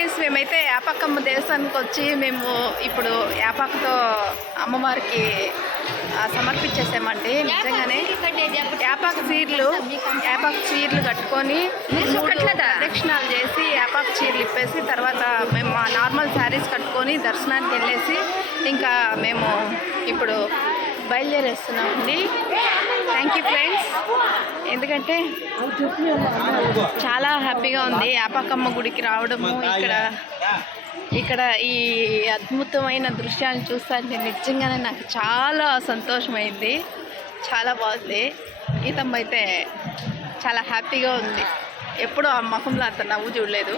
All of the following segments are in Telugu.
ఫ్రెండ్స్, మేమైతే యాపక్కమ్మ దేవస్థానానికి వచ్చి మేము ఇప్పుడు యాపక్కతో అమ్మవారికి సమర్పించేసామండి. నిజంగానే యాపాకు చీరలు కట్టుకొని ప్రదక్షిణాలు చేసి యాపాకు చీరలు ఇప్పేసి తర్వాత మేము మా నార్మల్ శారీస్ కట్టుకొని దర్శనానికి వెళ్ళేసి ఇంకా మేము ఇప్పుడు బయలుదేరేస్తున్నామండి. Thank you friends. ఎందుకంటే చాలా హ్యాపీగా ఉంది యాపక్కమ్మ గుడికి రావడము. ఇక్కడ ఈ అద్భుతమైన దృశ్యాన్ని చూస్తుంటే నిజంగానే నాకు చాలా సంతోషమైంది. చాలా బాగుంది. గీతమ్మ అయితే చాలా హ్యాపీగా ఉంది. ఎప్పుడూ ఆ ముఖంలో అంత నవ్వు చూడలేదు,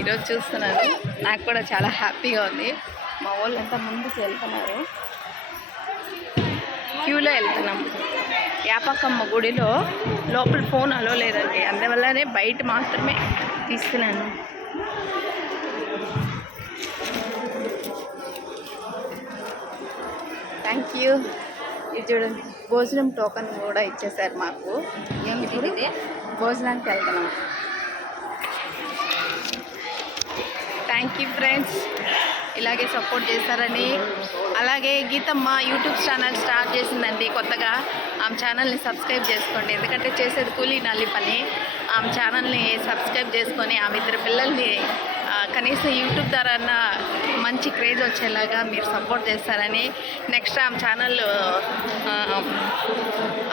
ఈరోజు చూస్తున్నాను. నాకు కూడా చాలా హ్యాపీగా ఉంది. మా వాళ్ళంతా ముందుకు వెళ్తున్నారు, క్యూలో వెళ్తున్నాం. యాపక్కమ్మ గుడిలో లోపల ఫోన్ అలో లేదండి, అందువల్లనే బయట మాత్రమే తీస్తున్నాను. Thank you. ఇది చూడండి, భోజనం టోకన్ కూడా ఇచ్చేసారు మాకు. ఇప్పుడు భోజనానికి వెళ్తున్నాం. థ్యాంక్ యూ ఫ్రెండ్స్, ఇలాగే సపోర్ట్ చేస్తారని. అలాగే గీతమ్మ యూట్యూబ్ ఛానల్ స్టార్ట్ చేసిందండి కొత్తగా. ఆమె ఛానల్ని సబ్స్క్రైబ్ చేసుకోండి, ఎందుకంటే చేసేది కూలీ నల్లి పని. ఆమె ఛానల్ని సబ్స్క్రైబ్ చేసుకొని ఆమె ఇద్దరు పిల్లల్ని కనీసం యూట్యూబ్ ద్వారా మంచి క్రేజ్ వచ్చేలాగా మీరు సపోర్ట్ చేస్తారని. నెక్స్ట్ ఆమె ఛానల్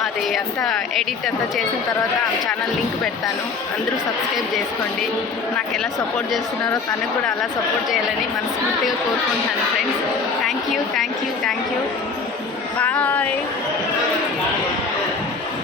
అది అంతా ఎడిట్ అంతా చేసిన తర్వాత ఆమె ఛానల్ లింక్ పెడతాను, అందరూ సబ్స్క్రైబ్ చేసుకోండి. నాకు ఎలా సపోర్ట్ చేస్తున్నారో తనకు కూడా అలా సపోర్ట్ చేయాలని మనస్ఫూర్తిగా కోరుకుంటున్నాను ఫ్రెండ్స్. Thank you. బాయ్.